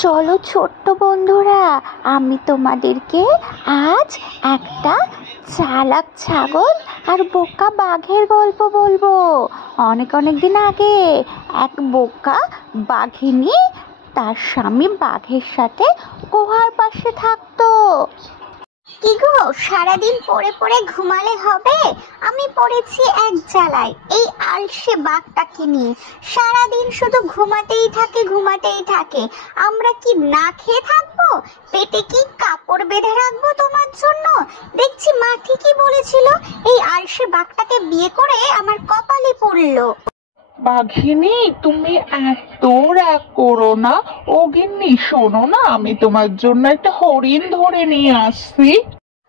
চলো ছোট্ট বন্ধুরা, আমি তোমাদেরকে আজ একটা চালাক ছাগল আর বোকা বাঘের গল্প বলবো। অনেক অনেক দিন আগে এক বোকা বাঘিনী তার স্বামী বাঘের সাথে গুহার পাশে থাকতো। কি গো, সারাদিন পড়ে পড়ে ঘুমালে হবে? আমি পড়েছি এক জ্বালায় এই আলসে বাঘটাকে নিয়ে। সারাদিন শুধু ঘুমাতেই থাকে। আমরা কি না খেয়ে থাকবো? পেটে কি কাপড় বেঁধে রাখবো তোমার জন্য? দেখছি মা ঠিকই বলেছিল, এই আলসে বাঘটাকে বিয়ে করে আমার কপালে পড়লো। বাঘিনী, তুমি এত রাগ করো না। ও গিন্নি, শোনো না, আমি তোমার জন্য একটা হরিণ ধরে নিয়ে আসছি।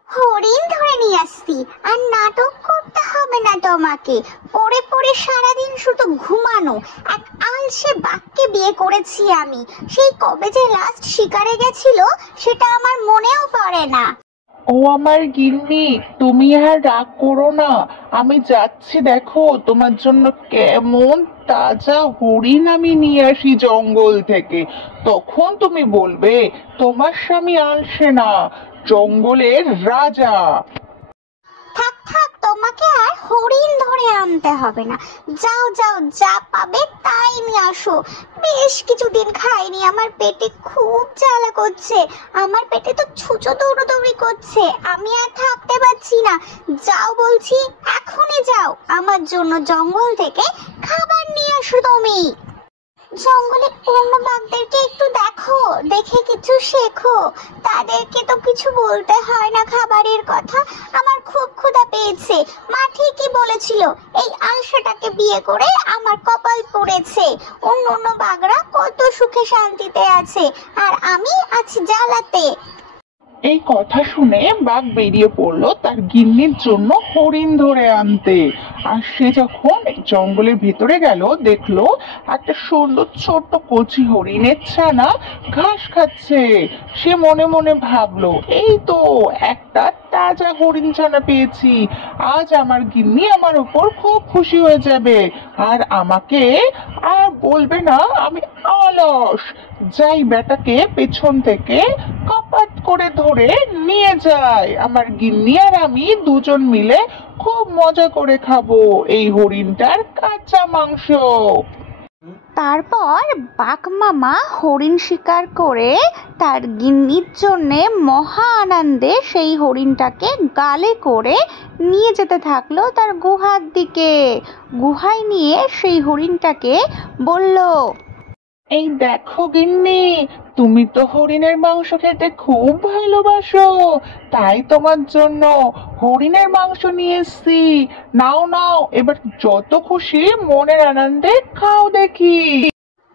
হরিণ ধরে নিয়ে আসছি? আর নাটক করতে হবে না তোমাকে। পড়ে পড়ে সারাদিন শুধু ঘুমানো এক আলসে বাঘকে বিয়ে করেছি আমি। সেই কবে যে লাস্ট শিকারে গেছিল সেটা আমার মনেও পড়ে না। ও আমার গিন্নি, তুমি আর রাগ করো না। আমি যাচ্ছি, দেখো তোমার জন্য কেমন তাজা হরিণ আমি নিয়ে আসি জঙ্গল থেকে। তখন তুমি বলবে তোমার স্বামী আলসে না, জঙ্গলের রাজা। থাক থাক, তোমাকে আর হরিণ ধরে আনতে হবে না। যাও যাও, যা পাবে তাই নিয়ে আসো। বেশ কিছুদিন খাইনি, আমার পেটে খুব জ্বালা করছে। আমার পেটে তো ছুঁচো দৌড়াদৌড়ি করছে, আমি আর থাকতে পারছি না। যাও বলছি, এখনই যাও, আমার জন্য জঙ্গল থেকে খাবার নিয়ে আসো তুমি। জঙ্গলে অন্য বাঘদেরকে একটু দেখো, দেখে কিছু শেখো। তাদেরকে তো কিছু বলতে হয় না খাবারের কথা। আমার খুব ক্ষুধা পেয়েছে, মা ঠিকই বলেছিল, এই আলসাটাকে বিয়ে করে আমার কপাল পড়েছে। অন্য অন্য বাঘরা কত সুখে শান্তিতে আছে, আর আমি আছি জ্বালাতে। এই কথা শুনে বাঘ বেরিয়ে পড়লো তার গিন্নির জন্য হরিণ ধরে আনতে। আর সে যখন জঙ্গলের ভেতরে গেল, দেখলো একটা সুন্দর ছোট্ট কচি হরিণের ছানা ঘাস খাচ্ছে। সে মনে মনে ভাবলো, এই তো একটা তাজা হরিণ ছানা পেয়েছি। আজ আমার গিন্নি আমার উপর খুব খুশি হয়ে যাবে, আর আমাকে আর বলবে না আমি অলস। যাই, বেটাকে পেছন থেকে কপাত করে ধরে নিয়ে যায়। আমার গিন্নি আর আমি দুজন মিলে খুব মজা করে খাবো এই হরিণটার কাঁচা মাংস। তারপর বাঘ মামা হরিণ শিকার করে তার গিন্নির জন্যে মহা আনন্দে সেই হরিণটাকে গালে করে নিয়ে যেতে থাকলো তার গুহার দিকে। গুহায় নিয়ে সেই হরিণটাকে বলল, এই দেখো গিন্নি, তুমি তো হরিণের মাংস খেতে খুব ভালোবাসো, তাই তোমার জন্য হরিণের মাংস নিয়ে এসেছি। নাও নাও, এবার যত খুশি মনের আনন্দে খাও দেখি।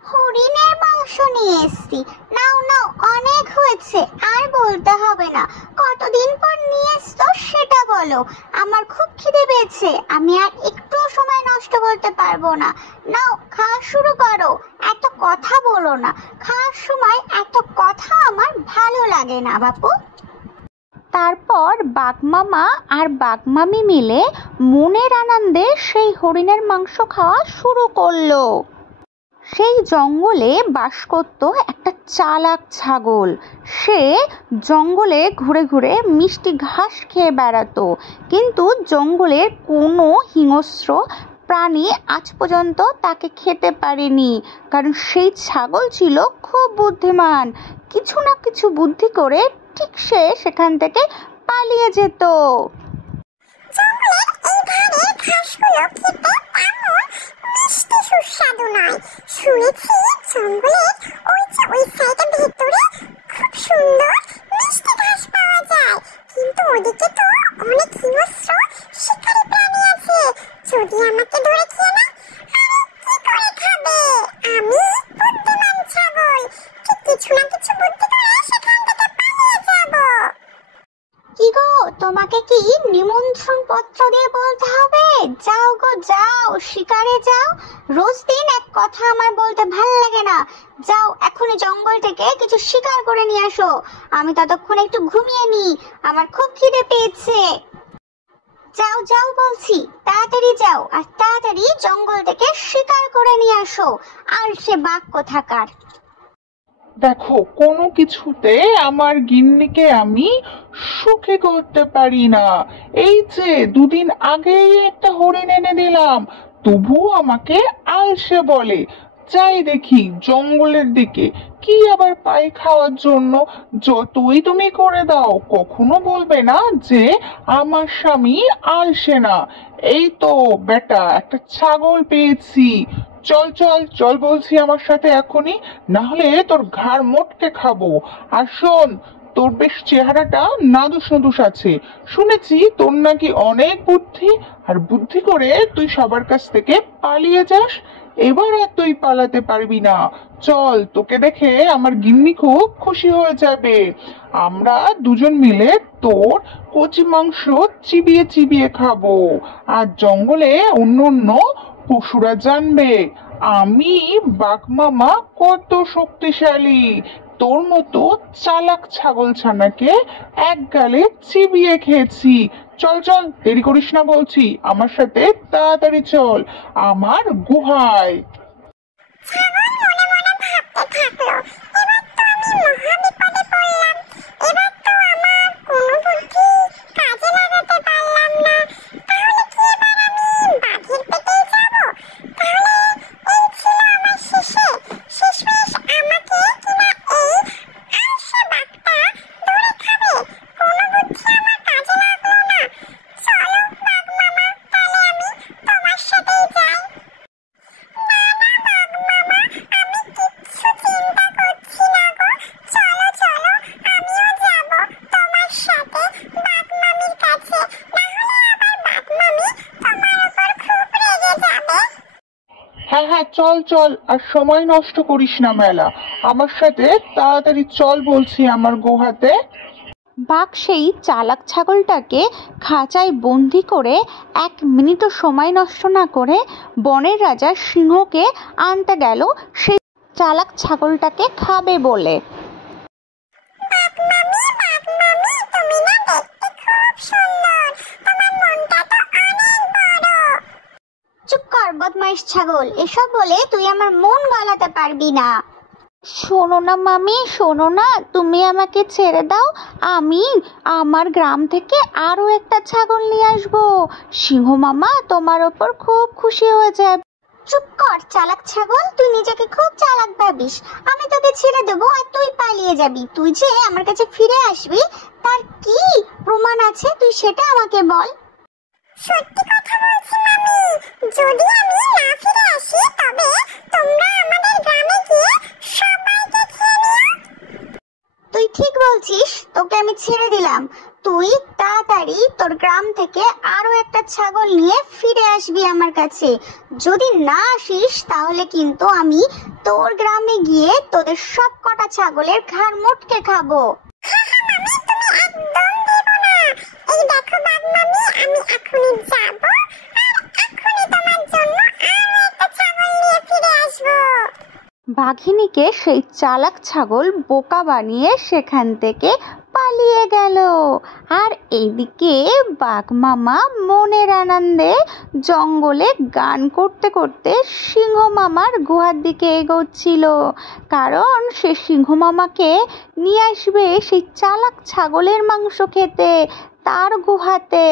হরিণের মাংস নিয়ে এসছি? নাও নাও, অনেক হয়েছে, আর বলতে হবে না। কতদিন পর নিয়ে এসছো সেটা বলো। আমার খুব খিদে পেয়েছে, আমি আর একটু সময় নষ্ট করতে পারবো না। নাও, খাওয়া শুরু করো। এত কথা বলো না, খাওয়ার সময় এত কথা আমার ভালো লাগে না বাপু। তারপর বাঘমামা আর বাঘমামি মিলে মনের আনন্দে সেই হরিণের মাংস খাওয়া শুরু করলো। সেই জঙ্গলে বাস করত একটা চালাক ছাগল। সে জঙ্গলে ঘুরে ঘুরে মিষ্টি ঘাস খেয়ে বেড়াতো, কিন্তু জঙ্গলের কোনো হিংস্র প্রাণী আজ পর্যন্ত তাকে খেতে পারেনি, কারণ সেই ছাগল ছিল খুব বুদ্ধিমান। কিছু না কিছু বুদ্ধি করে ঠিক সে সেখান থেকে পালিয়ে যেত। জঙ্গলের এই ধারের ঘাসগুলো খেতে তেমন মিষ্টি সুস্বাদু নয়। শুনেছি জঙ্গলের ওই সাইডের ভেতরে খুব সুন্দর মিষ্টি ঘাস পাওয়া যায়, কিন্তু ওদিকে তো অনেক হিংস্র শিকারী প্রাণী আছে। যদি আমাকে ধরে খেয়ে না, আমি কি করে খাবে? আমি বুদ্ধিমান ছাগল, ঠিক কিছু না কিছু বুদ্ধি করে সেখান থেকে পালিয়ে যাবো। কি গো, তোমাকে কি নিমন্ত্রণ পত্র দিয়ে বলতে হবে? যাও গো যাও, শিকারে যাও। রোজ দিন এক কথা আমার বলতে ভাল লাগে না। যাও, এখনই জঙ্গল থেকে কিছু শিকার করে নিয়ে আসো। আমি ততক্ষণ একটু ঘুমিয়ে নি, আমার খুব খিদে পেয়েছে। যাও যাও বলছি, তাড়াতাড়ি যাও, আর তাড়াতাড়ি জঙ্গল থেকে শিকার করে নিয়ে আসো। আর সে বাঘ কোথাকার। দেখো, কোনো কিছুতে আমার গিন্নিকে আমি সুখী করতে পারি না। এই যে দুদিন আগেই একটা হরিণ এনে দিলাম, তবুও আমাকে আলসে বলে। যাই দেখি জঙ্গলের দিকে, কি আবার পাই খাওয়ার জন্য। যতই তুমি করে দাও, কখনো বলবে না যে আমার স্বামী আলসে না। এই তো বেটা, একটা ছাগল পেয়েছি। চল চল চল বলছি আমার সাথে এখনই, না হলে তোর ঘাড় মোটকে খাবো। আর শোন, তোর বেশ চেহারাটা নাদুস নুদুস আছে, শুনেছি তোর নাকি অনেক বুদ্ধি। আর বুদ্ধি করে তুই সবার কাছ থেকে পালিয়ে যাস। এবার আর তুই পালাতে পারবি না। চল, তোকে দেখে আমার গিন্নি খুব খুশি হয়ে যাবে। আমরা দুজন মিলে তোর কচি মাংস চিবিয়ে চিবিয়ে খাবো। আর জঙ্গলে অন্য অন্য পশুরা জানবে আমি বাঘ মামা কত শক্তিশালী। তোর মতো চালাক ছাগল ছানাকে এক গালে চিবিয়ে খেয়েছি। চল চল, দেরি করিস না বলছি, আমার সাথে তাড়াতাড়ি চল আমার গুহায়। ছাগল মনে মনে ভাবতে থাকলো, এবার তো আমি মহা বিপদে পড়লাম। এবার তো আমার কোনো বুদ্ধি কাজে লাগাতে পারলাম না। তাহলে কি এবার আমি বাঘের পেটেই যাব? তাহলে এই ছিল আমার শেষমেশ আমাকে কিনা এই আলসে বাঘটা ধরে খাবে। কোনো বুদ্ধি আমার কাজে লাগলো না। চলো বাঘ মামা, তাহলে আমি তোমার সাথেই যাই। না না বাঘ মামা, আমি কিচ্ছু চিন্তা করছি না গো। চলো চলো, আমিও যাব তোমার সাথে বাঘ মামির কাছে। না হলে আবার বাঘ মামি তোমার উপর খুব রেগে যাবে। হ্যাঁ হ্যাঁ, চল চল, আর সময় নষ্ট করিস না মেলা, আমার সাথে তাড়াতাড়ি চল বলছি আমার গুহাতে। বাঘ সেই চালাক ছাগলটাকে খাঁচায় বন্দি করে 1 মিনিটও সময় নষ্ট না করে বনের রাজা সিংহকে আনতে গেল সেই চালাক ছাগলটাকে খাবে বলে। বাঘ মামি, তুমি না দেখতে খুব সুন্দর, তোমার মনটা তো অনেক বড়। চুপ কর বদমাইশ ছাগল, এসব বলে তুই আমার মন গলাতে পারবি না। শোনো না মামি, শোনো না, তুমি আমাকে ছেড়ে দাও। আমি আমার গ্রাম থেকে আরো একটা ছাগল নিয়ে আসবো। সিংহ মামা তোমার ওপর খুব খুশি হয়ে যাবে। চুপ কর চালাক ছাগল, তুই নিজেকে খুব চালাক ভাবিস। আমি তোকে ছেড়ে দেবো আর তুই পালিয়ে যাবি। তুই যে আমার কাছে ফিরে আসবি, তার কি প্রমাণ আছে তুই সেটা আমাকে বল। সত্যি কথা বলছি মামি, যদি আমি না ফিরে আসি তবে তোমরা আমাদের গ্রামে গিয়ে সবাইকে খেয়ে নিও। তুই ঠিক বলছিস, তোকে আমি ছেড়ে দিলাম। তুই তাড়াতাড়ি তোর গ্রাম থেকে আরো একটা ছাগল নিয়ে ফিরে আসবি আমার কাছে। যদি না আসিস তাহলে কিন্তু আমি তোর গ্রামে গিয়ে তোদের সব কটা ছাগলের ঘাড় মোটকে খাবো। মামি, তুমি একদম দেবো না। এই দেখো বাঘ মামি, আমি এখনই যাব আর এখনই তোমার জন্য আরো একটা ছাগল নিয়ে ফিরে আসবো। বাঘিনীকে সেই চালাক ছাগল বোকা বানিয়ে সেখান থেকে পালিয়ে গেল। আর এদিকে বাঘ মামা মনের আনন্দে জঙ্গলে গান করতে করতে সিংহ মামার গুহার দিকে এগোচ্ছিল, কারণ সে সিংহ মামাকে নিয়ে আসবে সেই চালাক ছাগলের মাংস খেতে তার গুহাতে।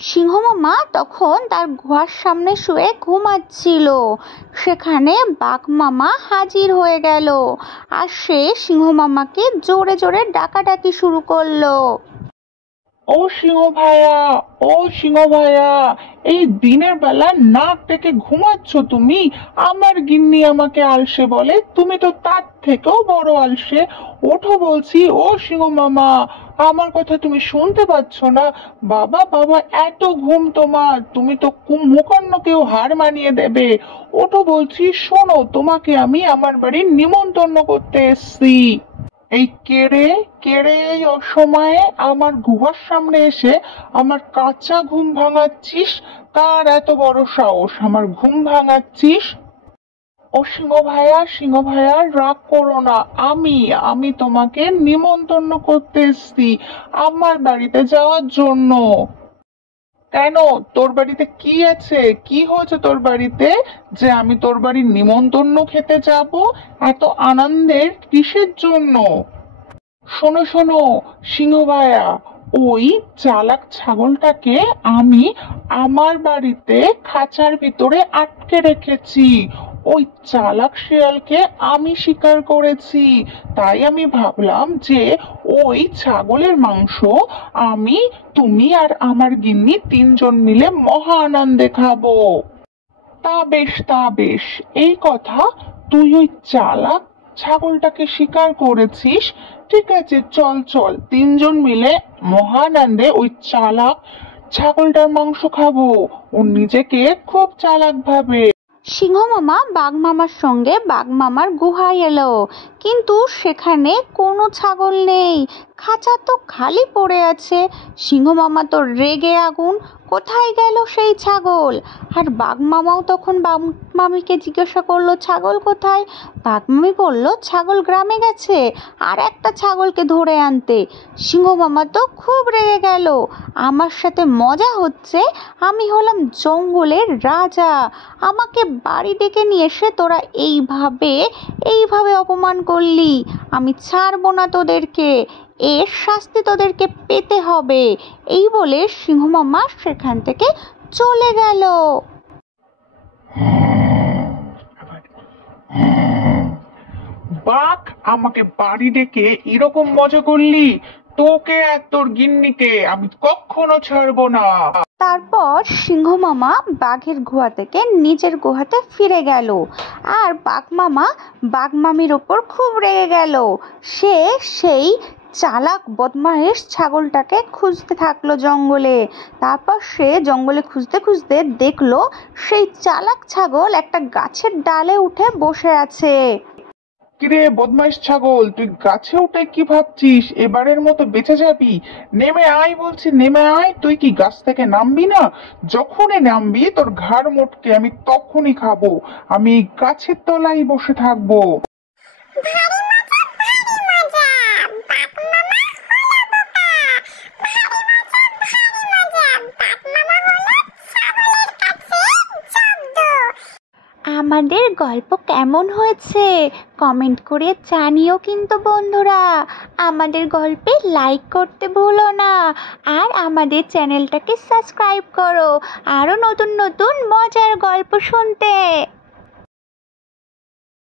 সিংহ মামা তখন তার গুহার সামনে শুয়ে ঘুমাচ্ছিল। সেখানে বাঘ মামা হাজির হয়ে গেল আর সে সিংহ মামাকে জোরে জোরে ডাকাডাকি শুরু করলো। ও সিংহ ভাইয়া, ও সিংহ ভাইয়া, এই দিনের বেলা নাক ডেকে ঘুমাচ্ছ তুমি? আমার গিন্নি আমাকে আলসে বলে, তুমি তো তার থেকেও বড় আলসে। ওঠো বলছি, ও সিংহ মামা, আমার কথা তুমি শুনতে পাচ্ছ না? বাবা বাবা, এত ঘুম তোমার, তুমি তো মুখন্ন কেউ হার মানিয়ে দেবে। ওঠো বলছি, শোনো, তোমাকে আমি আমার বাড়ির নিমন্ত্রণ করতে এসেছি। এই কেড়ে এই অসময়ে আমার গুহার সামনে এসে আমার কাঁচা ঘুম ভাঙাচ্ছিস? কার এত বড় সাহস আমার ঘুম ভাঙাচ্ছিস? ও সিংহ ভাইয়া, রাগ করো না। আমি তোমাকে নিমন্ত্রণ করতে এসেছি আমার বাড়িতে যাওয়ার জন্য। কেন, তোর বাড়িতে কি আছে? কি হয়েছে তোর বাড়িতে যে আমি তোর বাড়ির নিমন্ত্রণ খেতে যাব? এত আনন্দের কিসের জন্য? শোনো শোনো সিংহ ভাইয়া, ওই চালাক ছাগলটাকে আমি আমার বাড়িতে খাঁচার ভিতরে আটকে রেখেছি। ওই চালাক শিয়ালকে আমি শিকার করেছি। তাই আমি ভাবলাম যে ওই ছাগলের মাংস আমি, তুমি আর আমার গিন্নি তিনজন মিলে মহা আনন্দে খাবো। তা বেশ তা বেশ, এই কথা, তুই ওই চালাক ছাগলটাকে শিকার করেছিস, ঠিক আছে, চল চল তিনজন মিলে মহানন্দে ওই চালাক ছাগলটার মাংস খাবো। ও নিজেকে খুব চালাক ভাবে। সিংহ মামা বাঘ মামার সঙ্গে বাঘ মামার গুহায় এলো, কিন্তু সেখানে কোনো ছাগল নেই। খাঁচা তো খালি পড়ে আছে। সিংহ মামা তো রেগে আগুন, কোথায় গেল সেই ছাগল? আর বাঘ মামাও তখন বাঘ মামিকে জিজ্ঞাসা করলো ছাগল কোথায়। বাঘ মামি বলল ছাগল গ্রামে গেছে আর একটা ছাগলকে ধরে আনতে। সিংহ মামা তো খুব রেগে গেল, আমার সাথে মজা হচ্ছে, আমি হলাম জঙ্গলের রাজা, আমাকে বাড়ি ডেকে নিয়ে এসে তোরা এইভাবে অপমান করলি, আমি ছাড়বো না তোদেরকে, এর শাস্তি তোদেরকে পেতে হবে। এই বলে সিংহ মামা সেখান থেকে চলে গেল। বাঘ, আমাকে বাড়ি ডেকে এরকম মজা করলি? তোকে আর তোর গিন্নিকে আমি কখনো ছাড়বো না। তারপর সিংহ মামা বাঘের গুহা থেকে নিজের গুহাতে ফিরে গেল, আর বাঘ মামা বাঘ মামির ওপর খুব রেগে গেল। সে সেই চালাক বদমাইশ ছাগলটাকে খুঁজতে থাকলো জঙ্গলে। তারপর সে জঙ্গলে খুঁজতে খুঁজতে দেখলো সেই চালাক ছাগল একটা গাছের ডালে উঠে বসে আছে। কিরে বদমাইশ ছাগল, তুই গাছে উঠে কি ভাবছিস? এবারের মতো বেঁচে যাবি? নেমে আয় বলছি, নেমে আয়। তুই কি গাছ থেকে নামবি না? যখনই নামবি তোর ঘাড় মোটকে আমি তখনই খাবো। আমি এই গাছের তলায় বসে থাকবো। ভারী মজা, ভারী মজা। বাঘ মামা হলো বোকা। ভারী মজা, ভারী মজা। বাঘ মামা হলো ছাগলের কাছে জব্দ। আমাদের গল্প কেমন হয়েছে কমেন্ট করে জানিও কিন্তু বন্ধুরা। আমাদের গল্পে লাইক করতে ভুলো না, আর আমাদের চ্যানেলটাকে সাবস্ক্রাইব করো আরও নতুন নতুন মজার গল্প শুনতে।